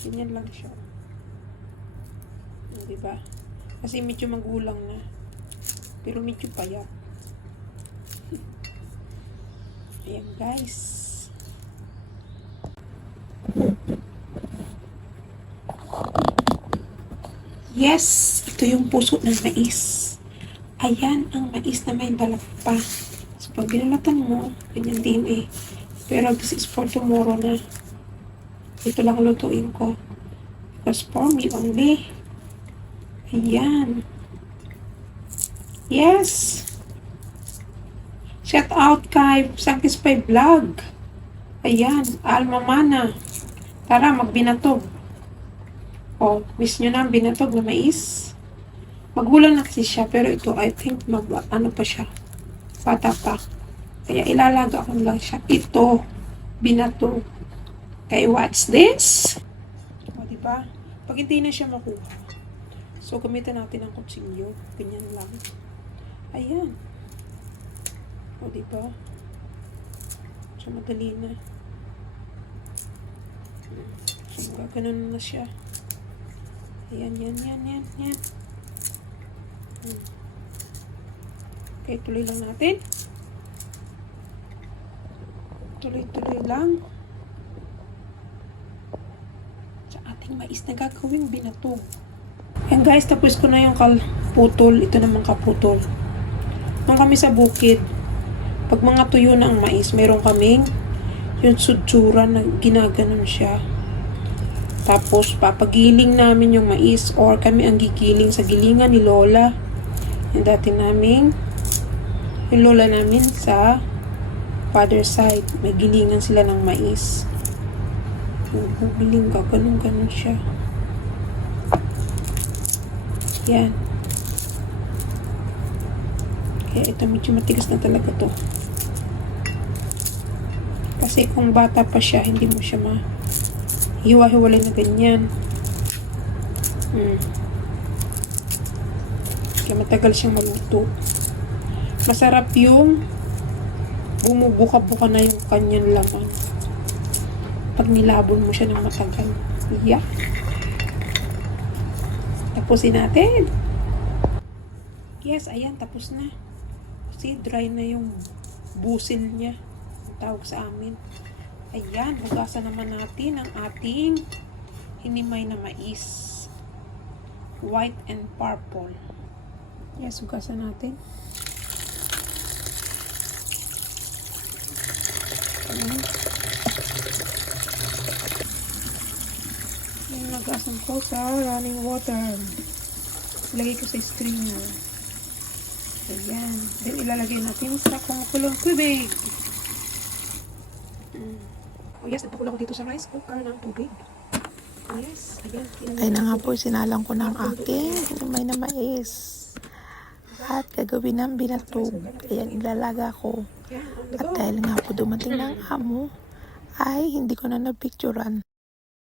Ganyan lang siya. Diba? Kasi medyo magulang na. Pero medyo payat. Ayan guys. Yes! Ito yung puso ng mais. Ayan ang mais na may balat pa. So pag binalatan mo, ganyan din eh. Pero this is for tomorrow na. Ito lang lutuin ko. Because for me only. Ayan. Yes! Shout out kay Sankis5 Vlog. Ayan, Alma Mana. Tara, magbinatog. Oh, miss nyo na ang binatog na mais. Magulang na kasi siya, pero ito, I think, ano pa siya. Bata pa. Kaya ilalaga ko lang siya. Ito, binatog. Kaya what's this? O, diba? Pag hindi na siya makuha. So, gamitin natin ang kutsilyo. Ganyan lang. Ayan. O, diba? So, madali na. So, gaganon na siya. Ayan, yan. Okay, tuloy lang natin. Tuloy lang. Sa ating mais na gagawing binatog. Ayan guys, tapos ko na yung kaputol. Ito naman kaputol. Nung kami sa bukid, pag mga tuyo na ang mais, meron kaming yung sutsura na ginaganon siya. Tapos, papagiling namin yung mais or kami ang gigiling sa gilingan ni Lola. Yung dati naming, yung Lola namin sa father side, may gilingan sila ng mais. Giling ka, ganun siya. Yan. Kaya ito medyo matigas na talaga to. Kasi kung bata pa siya, hindi mo siya hiwa-hiwalay na ganyan. Kaya matagal siyang maluto. Masarap yung bumubuka-buka na yung kanyang laman. Pag nilabon mo siya ng matagal. Yeah. Tapusin natin. Yes, ayan, tapos na. See, dry na yung busil niya. Ang tawag sa amin. Ayan, hugasan naman natin ang ating hinimay na mais. White and purple. Yes, hugasan natin. Ayan. Yung nagasan ko sa running water. Ilagay ko sa strainer. Ayan. Then ilalagay natin sa kumukulong tubig. Oh yes, nagpakulang ko dito sa rice cooker ng tubig. Yes, ayan. Ay na nga po, sinalang ko ng aking hinimay na mais. At gagawin ng binatog. Ayan, ilalaga ko. At dahil nga po dumating ng amo, ay hindi ko na napicturan.